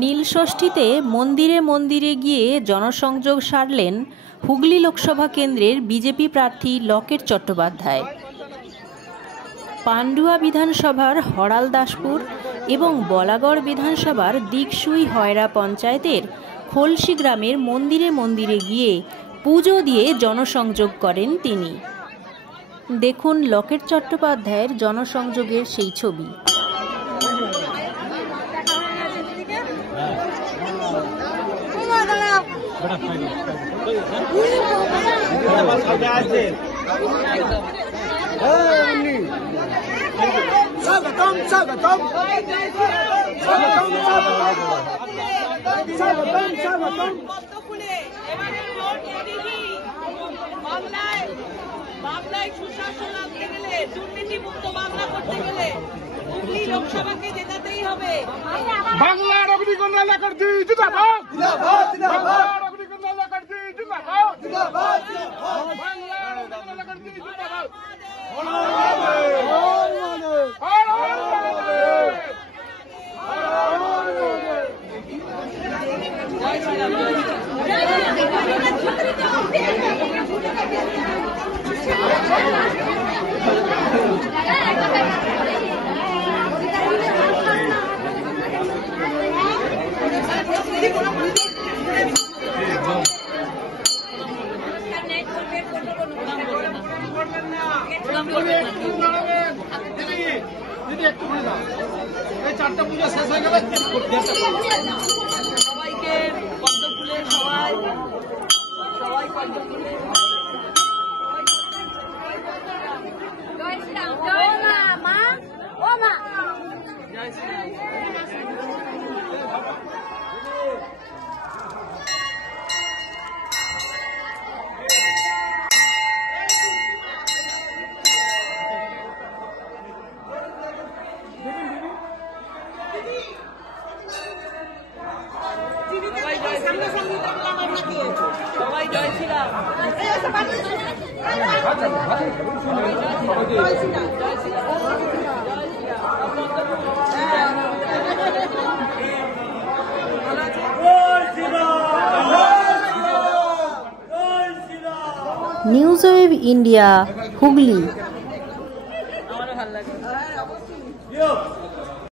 নীলষষ্ঠীতে মন্দিরে মন্দিরে গিয়ে জনসংযোগ সারলেন হুগলি লোকসভা কেন্দ্রের বিজেপি প্রার্থী লকেট চট্টোপাধ্যায়। পান্ডুয়া বিধানসভার হরালদাসপুর এবং বলাগড় বিধানসভার দিকসুই হয়রা পঞ্চায়েতের খোলসি গ্রামের মন্দিরে মন্দিরে গিয়ে পুজো দিয়ে জনসংযোগ করেন তিনি। দেখুন লকেট চট্টোপাধ্যায়ের জনসংযোগের সেই ছবি। বাংলায় সুশাসন আনতে গেলে, দুর্নীতিমুক্ত বাংলা করতে গেলে হুগলি লোকসভাকে জেতাতেই হবে। বাংলার অগ্নিকন্যা লাকড়ি জিন্দাবাদ, জিন্দাবাদ, জিন্দাবাদ। অগ্নিকন্যা লাকড়ি জিন্দাবাদ, জিন্দাবাদ, জিন্দাবাদ। বাংলার অগ্নিকন্যা লাকড়ি জিন্দাবাদ। চারটা পূজা শেষ হয়ে গেলে সবাইকে পদ্ম ফুলের সবাই পদ্ম ফুলের সবাই জয় Shriram. News wave India, Hooghly. আমারও ভালো লাগে।